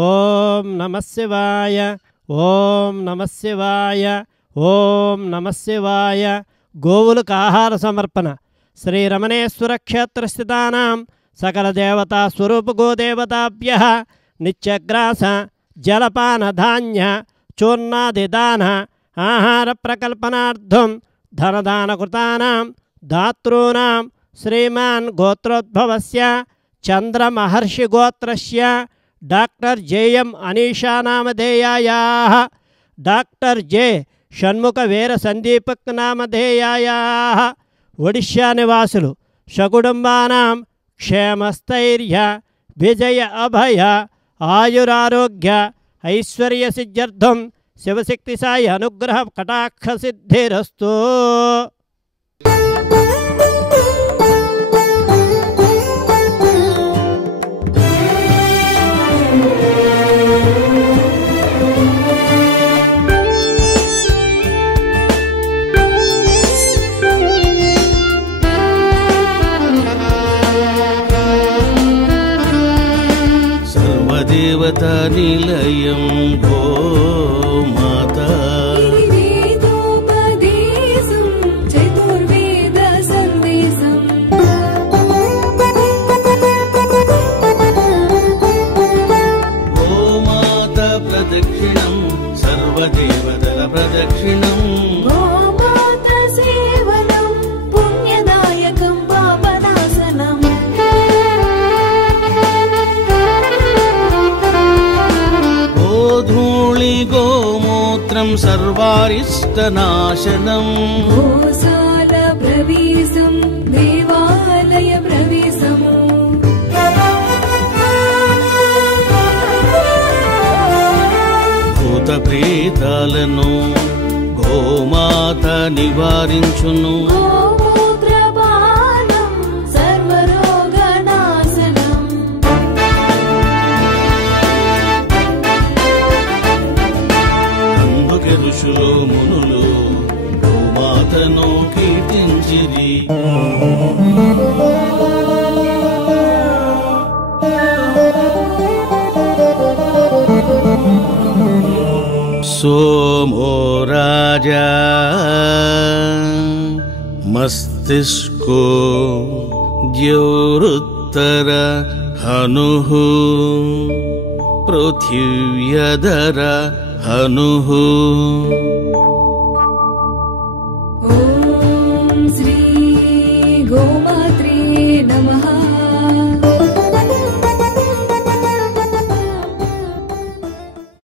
ఓం నమః శివాయ, ఓం నమః శివాయ, ఓం నమః శివాయ. గోవులకు ఆహార సమర్పణ. శ్రీ రమణేశ్వర క్షేత్రస్థితానాం సకల దేవతా స్వరూప గోదేవతాభ్యః నిత్యగ్రాస జలపాన ధాన్య చూర్ణాదిదాన ఆహార ప్రకల్పనార్థం ధనదానకృతానాం దాతॄణాం శ్రీమాన్ గోత్రోద్భవస్య చంద్రమహర్షి గోత్రస్య డాక్టర్ జేఎం అనీషా నామధేయాయాః డాక్టర్ జె షణ్ముఖ వీర సందీపక్ నామధేయాయాః ఒడిశా నివాసులు సకుటుంబానాం క్షేమస్థైర్య విజయ అభయ ఆయురారోగ్య ఐశ్వర్య సిద్ధ్యర్థం శివశక్తి సాయి అనుగ్రహ కటాక్ష సిద్ధిరస్తు. దేవతా నిలయం గోమాతా వేదోపదేశం చతుర్వేద సందేశం గోమాత ప్రదక్షిణం సర్వదేవతల ప్రదక్షిణం గోమాత సేవనం పుణ్యదాయకం పాపనాశనం గోధూళి గోమూత్రం సర్వారిష్టనాశనం గోశాల ప్రవేశం దేవాలయ ప్రవేశము భూత ప్రేతాలను గోమాత నివారించును గోమూత్రపానం సర్వరోగనాశనం అందుకే ఋషులు మునులు గోమాతను కీర్తించిరి. सोमो राजा मस्तिष्को द्यौरुत्तर हनुः पृथिव्यधर हनुः ॐ श्री गोमात्रे